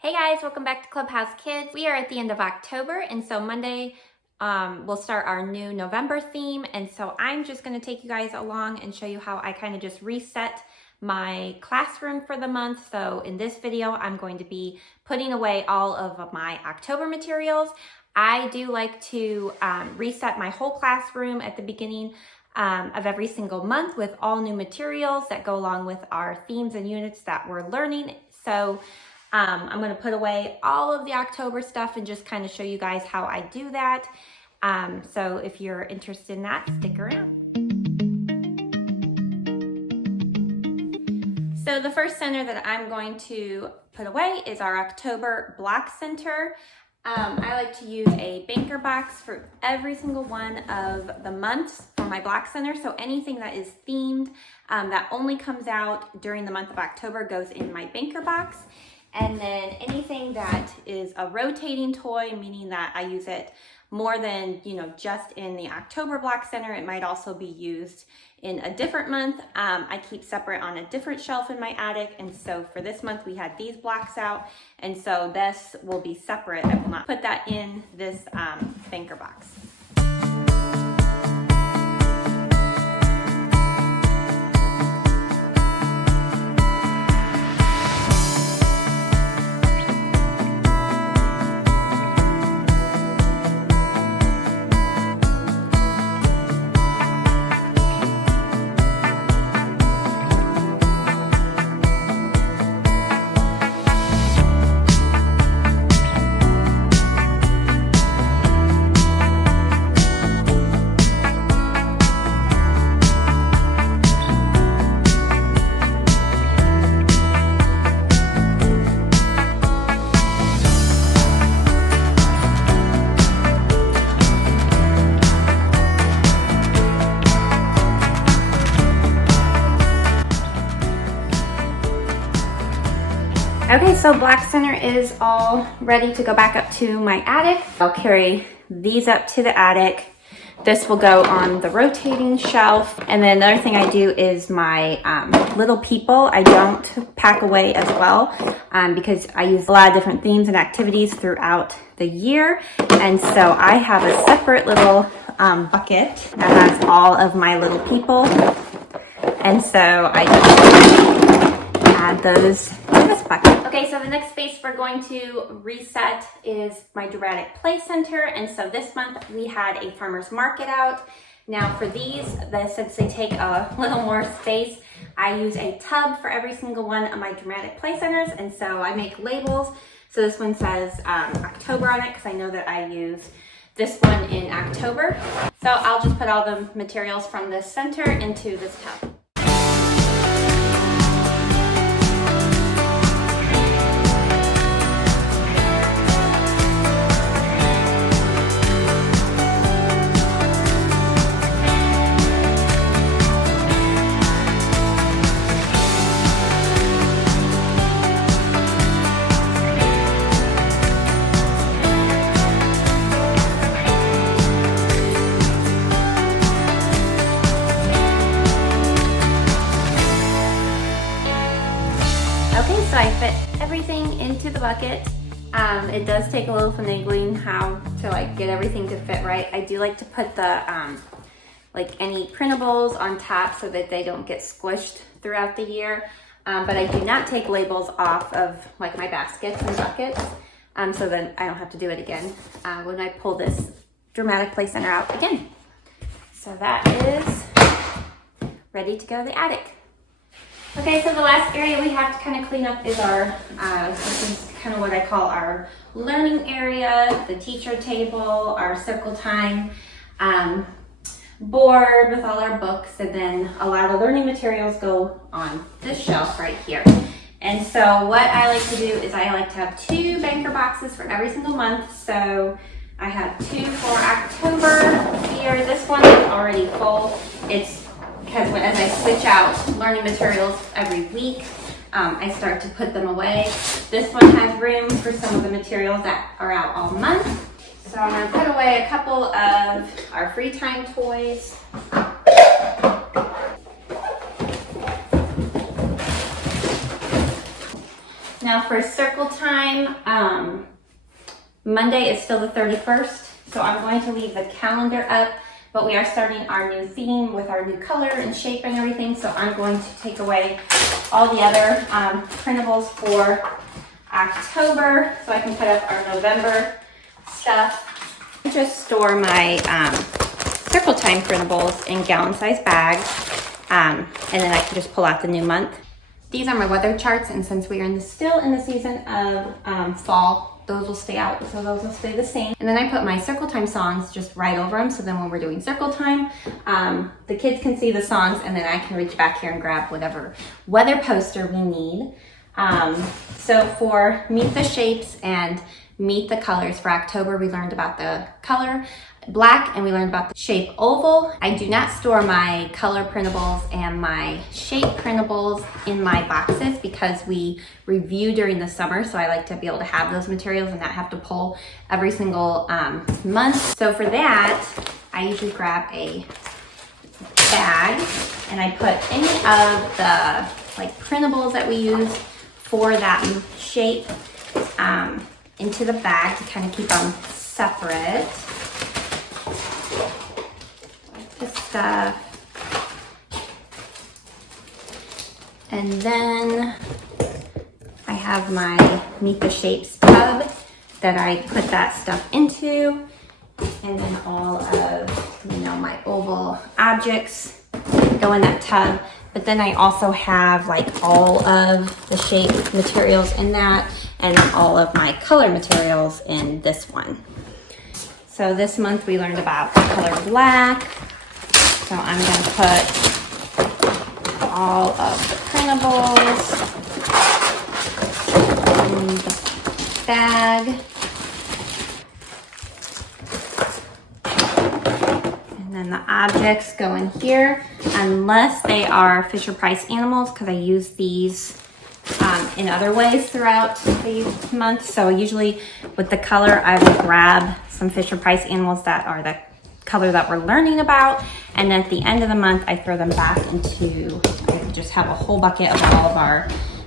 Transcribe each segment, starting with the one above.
Hey guys, welcome back to Clubhouse Kids. We are at the end of October, and so Monday we'll start our new November theme. And so I'm just going to take you guys along and show you how I kind of just reset my classroom for the month. So in this video, I'm going to be putting away all of my October materials. I do like to reset my whole classroom at the beginning of every single month with all new materials that go along with our themes and units that we're learning. So I'm going to put away all of the October stuff and just kind of show you guys how I do that. So if you're interested in that, stick around. So the first center that I'm going to put away is our October block center. I like to use a banker box for every single one of the months for my block center. So anything that is themed that only comes out during the month of October goes in my banker box. And then anything that is a rotating toy, meaning that I use it more than, just in the October block center, it might also be used in a different month. I keep separate on a different shelf in my attic. And so for this month, we had these blocks out. And so this will be separate. I will not put that in this banker box. Okay, so black center is all ready to go back up to my attic. I'll carry these up to the attic. This will go on the rotating shelf. And then another thing I do is my little people, I don't pack away as well because I use a lot of different themes and activities throughout the year. And so I have a separate little bucket that has all of my little people. And so I just add those to this bucket. Okay, so the next space we're going to reset is my dramatic play center. And so this month we had a farmer's market out. Now for these, since they take a little more space, I use a tub for every single one of my dramatic play centers. And so I make labels. So this one says October on it because I know that I use this one in October. So I'll just put all the materials from this center into this tub. Okay, so I fit everything into the bucket. It does take a little finagling how to get everything to fit right. I do like to put the any printables on top so that they don't get squished throughout the year. But I do not take labels off of my baskets and buckets, so then I don't have to do it again when I pull this dramatic play center out again. So that is ready to go to the attic. Okay, so the last area we have to kind of clean up is our, this is kind of what I call our learning area, the teacher table, our circle time board with all our books, and then a lot of learning materials go on this shelf right here. And so what I like to do is I like to have 2 banker boxes for every single month. So I have 2 for October here. This one is already full. It's because as I switch out learning materials every week, I start to put them away. This one has room for some of the materials that are out all month. So I'm going to put away a couple of our free time toys. Now Now for circle time, Monday is still the 31st, so I'm going to leave the calendar up, but we are starting our new theme with our new color and shape and everything, so I'm going to take away all the other printables for October so I can put up our November stuff. I just store my circle time printables in gallon-sized bags, and then I can just pull out the new month. These are my weather charts, and since we are still in the season of fall, those will stay out, so those will stay the same. And then I put my circle time songs just right over them, so then when we're doing circle time, the kids can see the songs, and then I can reach back here and grab whatever weather poster we need. So for Meet the Shapes and Meet the Colors for October, we learned about the color black and we learned about the shape oval. I do not store my color printables and my shape printables in my boxes because we review during the summer, so I like to be able to have those materials and not have to pull every single month. So for that, I usually grab a bag and I put any of the like printables that we use for that shape into the bag to kind of keep them separate. This stuff. And then I have my Meet the Shapes tub that I put that stuff into, and then all of, you know, my oval objects go in that tub. But then I also have like all of the shape materials in that, and then all of my color materials in this one. So this month we learned about the color black. So I'm going to put all of the printables in the bag. And then the objects go in here, unless they are Fisher-Price animals, because I use these in other ways throughout the month. So usually with the color, I will grab some Fisher-Price animals that are the color that we're learning about, and then at the end of the month I throw them back into, I just have a whole bucket of all of our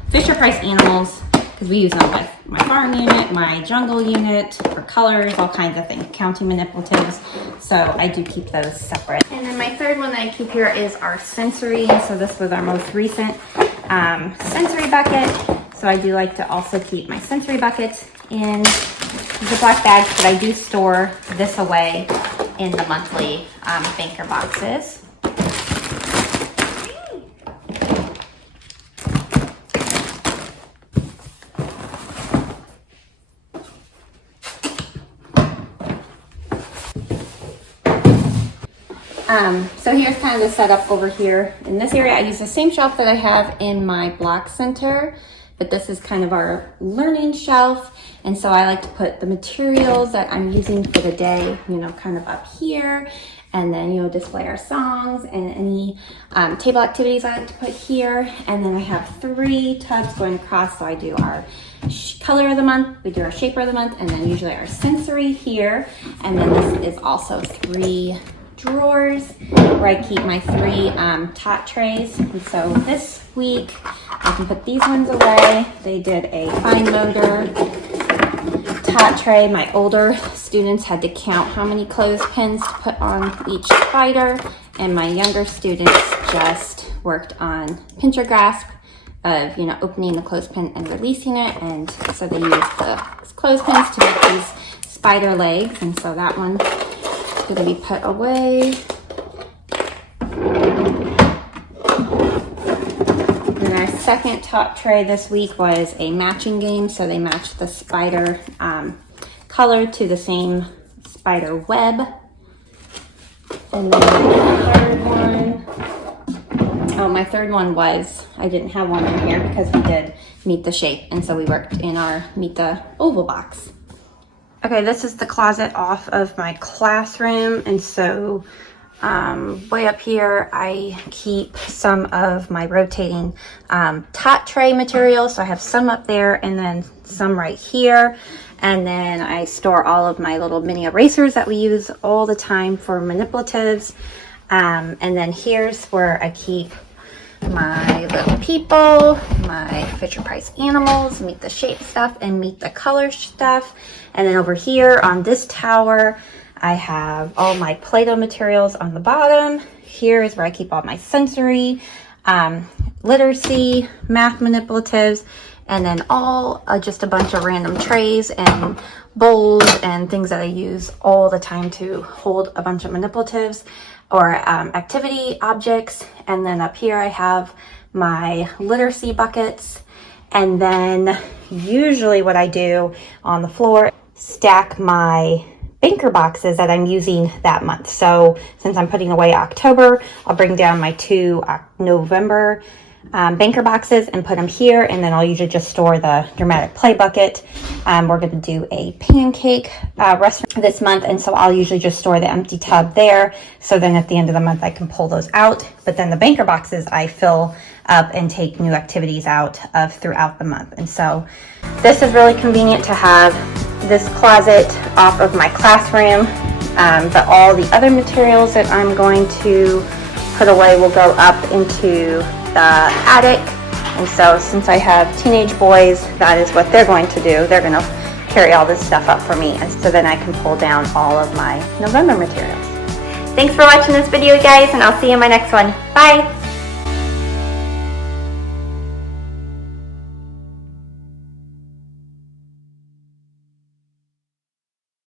Fisher-Price animals because we use them with my farm unit, my jungle unit, for colors, all kinds of things, counting manipulatives, so I do keep those separate. And then my third one that I keep here is our sensory, so this was our most recent sensory bucket, so I do like to also keep my sensory buckets in the black bags, but I do store this away in the monthly banker boxes. So here's kind of the setup over here. In this area, I use the same shelf that I have in my block center, but this is kind of our learning shelf. And so I like to put the materials that I'm using for the day, you know, kind of up here. And then, you know, display our songs and any table activities I like to put here. And then I have 3 tubs going across. So I do our color of the month, we do our shaper of the month, and then usually our sensory here. And then this is also 3 drawers where I keep my 3 tot trays. And so this week I can put these ones away. They did a fine motor tot tray. My older students had to count how many clothespins to put on each spider, and my younger students just worked on pincher grasp of, you know, opening the clothespin and releasing it. And so they used the clothespins to make these spider legs, and so that one going to be put away. And our second top tray this week was a matching game, so they matched the spider color to the same spider web. And then the third one, oh, my third one was, I didn't have one in here because we did Meet the Shape, and so we worked in our Meet the Oval box. Okay, this is the closet off of my classroom, and so way up here I keep some of my rotating tot tray material, so I have some up there and then some right here, and then I store all of my little mini erasers that we use all the time for manipulatives, and then here's where I keep my little people, my Fisher Price animals, meet the shape stuff and meet the color stuff. And then over here on this tower, I have all my Play-Doh materials on the bottom. Here is where I keep all my sensory, literacy, math manipulatives, and then all just a bunch of random trays and bowls and things that I use all the time to hold a bunch of manipulatives or activity objects. And then up here I have my literacy buckets. And then usually what I do on the floor, stack my banker boxes that I'm using that month. So since I'm putting away October, I'll bring down my 2 November banker boxes and put them here, and then I'll usually just store the dramatic play bucket. We're going to do a pancake restaurant this month, and so I'll usually just store the empty tub there, so then at the end of the month I can pull those out. But then the banker boxes I fill up and take new activities out of throughout the month. And so this is really convenient to have this closet off of my classroom, but all the other materials that I'm going to put away will go up into the attic. And so since I have teenage boys, that is what they're going to do. They're going to carry all this stuff up for me, and so then I can pull down all of my November materials. Thanks for watching this video, guys, and I'll see you in my next one. Bye!